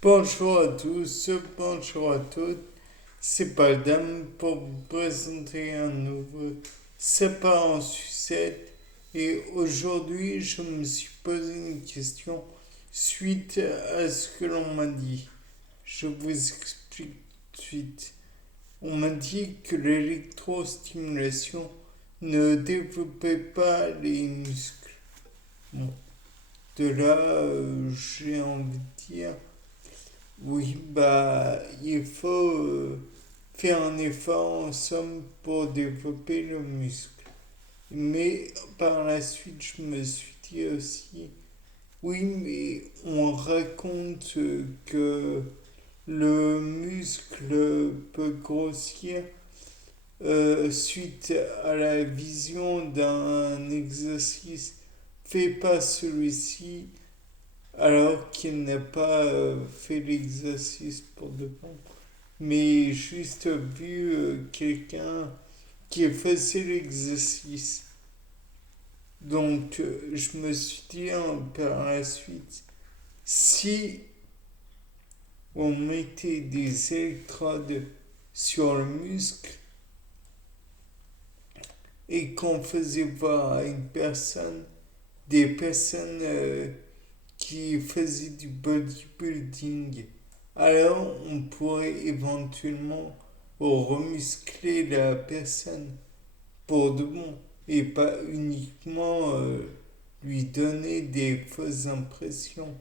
Bonjour à tous, bonjour à toutes. C'est Baldam pour vous présenter un nouveau C'est pas en sucette. Et aujourd'hui, je me suis posé une question suite à ce que l'on m'a dit. Je vous explique tout de suite. On m'a dit que l'électrostimulation ne développait pas les muscles. Bon, de là, j'ai envie de dire oui, bah, il faut faire un effort en somme pour développer le muscle. Mais par la suite, je me suis dit aussi, oui, mais on raconte que le muscle peut grossir suite à la vision d'un exercice fait pas celui-ci alors qu'il n'a pas fait l'exercice pour de bon, mais juste vu quelqu'un qui faisait l'exercice. Donc je me suis dit par la suite, si on mettait des électrodes sur le muscle et qu'on faisait voir à une personne, des personnes qui faisaient du bodybuilding, alors on pourrait éventuellement remuscler la personne pour de bon et pas uniquement lui donner des fausses impressions.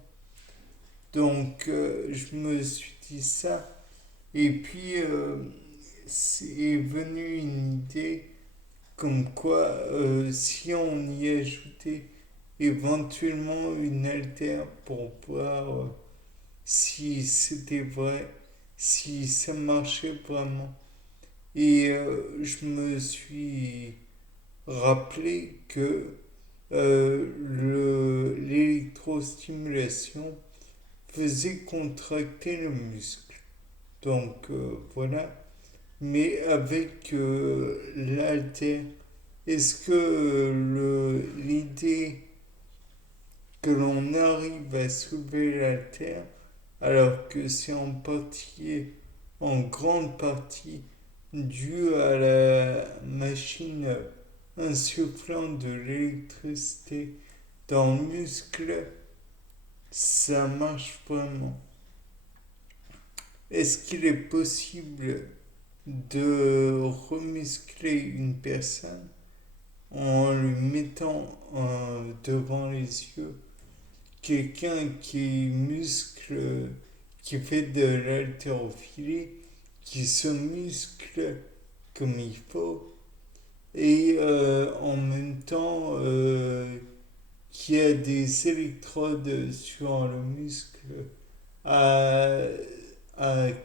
Donc je me suis dit ça et puis c'est venu une idée comme quoi si on y ajoutait éventuellement une haltère pour voir si c'était vrai, si ça marchait vraiment. Et je me suis rappelé que l'électrostimulation faisait contracter le muscle. Donc voilà. Mais avec l'haltère, est-ce que l'idée que l'on arrive à soulever l'haltère alors que c'est en partie, en grande partie, dû à la machine insufflant de l'électricité dans le muscle, ça marche vraiment. Est-ce qu'il est possible de remuscler une personne en lui mettant devant les yeux quelqu'un qui muscle, qui fait de l'haltérophilie, qui se muscle comme il faut, et en même temps qui a des électrodes sur le muscle à,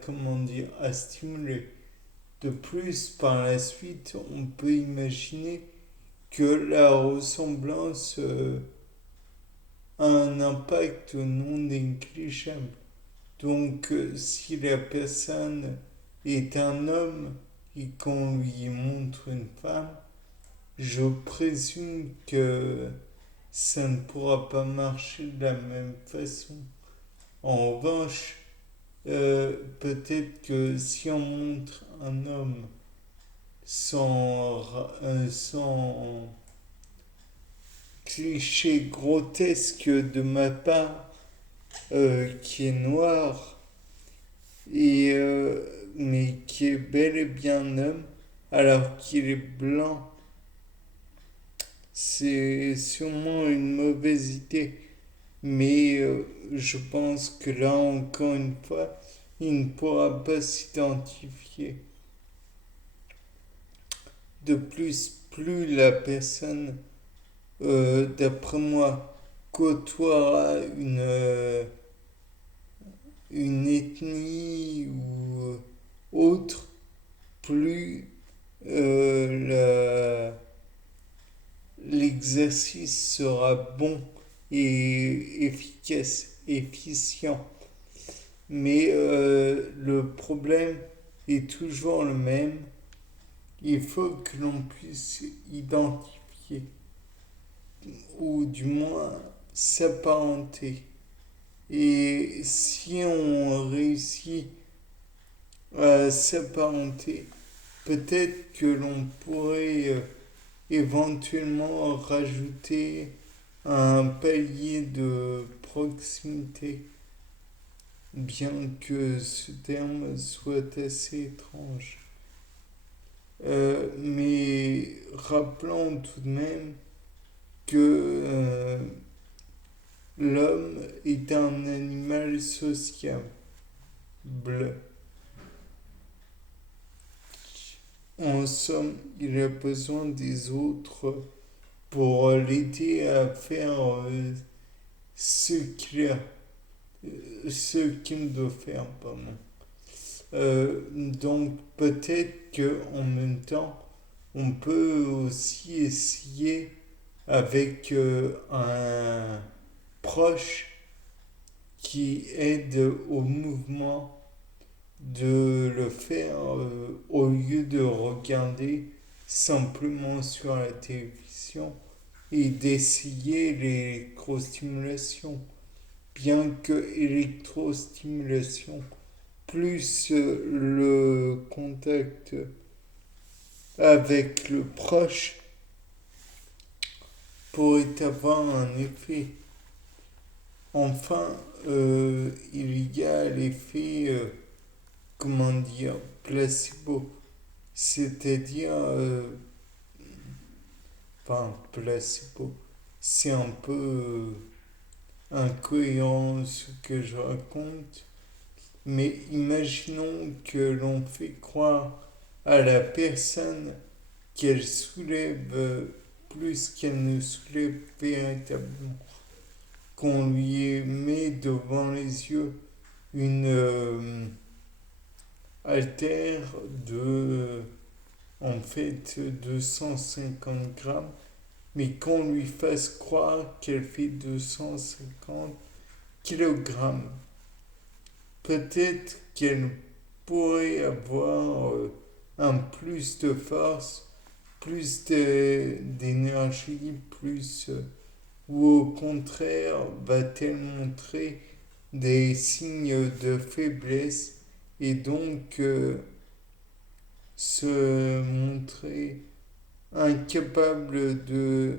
comment dire, à stimuler. De plus, par la suite, on peut imaginer que la ressemblance a un impact non négligeable. Donc, si la personne est un homme et qu'on lui montre une femme, je présume que ça ne pourra pas marcher de la même façon. En revanche, peut-être que si on montre un homme sans cliché grotesque de ma part, qui est noir, et, mais qui est bel et bien homme, alors qu'il est blanc, c'est sûrement une mauvaise idée. Mais je pense que là, encore une fois, il ne pourra pas s'identifier. De plus, plus la personne, d'après moi, côtoiera une ethnie ou autre, plus l'exercice sera bon et efficace, efficient. Mais le problème est toujours le même. Il faut que l'on puisse identifier, ou du moins s'apparenter. Et si on réussit à s'apparenter, peut-être que l'on pourrait éventuellement rajouter un palier de proximité, bien que ce terme soit assez étrange. Mais rappelons tout de même que l'homme est un animal sociable. En somme, il a besoin des autres pour l'aider à faire ce qu'il a, ce qu'il doit faire, pardon. Donc peut-être qu'en même temps, on peut aussi essayer avec un proche qui aide au mouvement de le faire au lieu de regarder simplement sur la télévision et d'essayer l'électrostimulation. Bien que électrostimulation plus le contact avec le proche pourrait avoir un effet. Enfin, il y a l'effet, comment dire, placebo. C'est-à-dire, enfin, placebo, c'est un peu incohérent ce que je raconte, mais imaginons que l'on fait croire à la personne qu'elle soulève plus qu'elle ne soulève véritablement, qu'on lui met devant les yeux une haltère de en fait 250 grammes, mais qu'on lui fasse croire qu'elle fait 250 kilogrammes. Peut-être qu'elle pourrait avoir un plus de force, plus d'énergie, plus ou au contraire va-t-elle montrer des signes de faiblesse et donc se montrer incapable de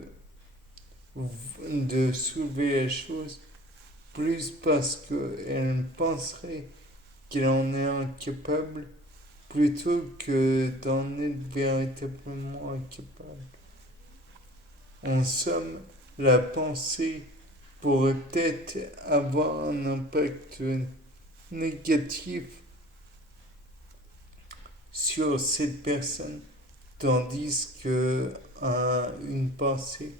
soulever la chose, plus parce qu'elle penserait qu'elle en est incapable plutôt que d'en être véritablement incapable. En somme, la pensée pourrait peut-être avoir un impact négatif sur cette personne, tandis que une pensée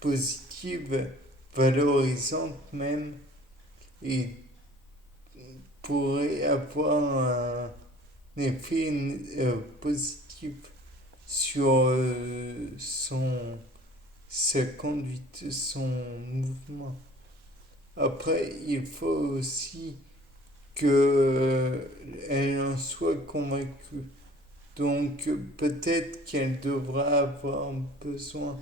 positive, valorisante même, et pourrait avoir un effet positif sur sa conduite, son mouvement. Après, il faut aussi qu'elle en soit convaincue. Donc peut-être qu'elle devra avoir besoin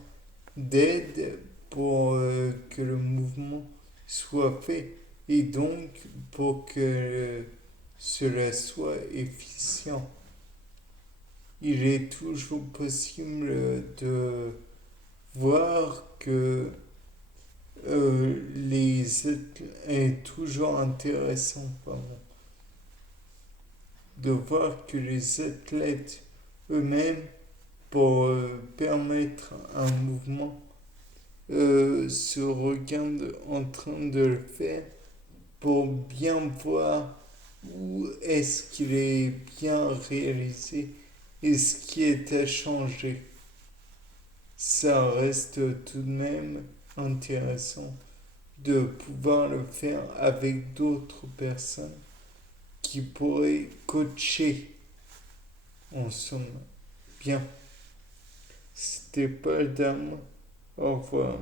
d'aide pour que le mouvement soit fait et donc pour que cela soit efficient. Il est toujours possible de voir que est toujours intéressant, pardon, de voir que les athlètes eux-mêmes, pour permettre un mouvement, se regardent en train de le faire pour bien voir où est-ce qu'il est bien réalisé et ce qui est à changer. Ça reste tout de même intéressant de pouvoir le faire avec d'autres personnes qui pourraient coacher en somme. Bien, c'était pas le dame. Au revoir.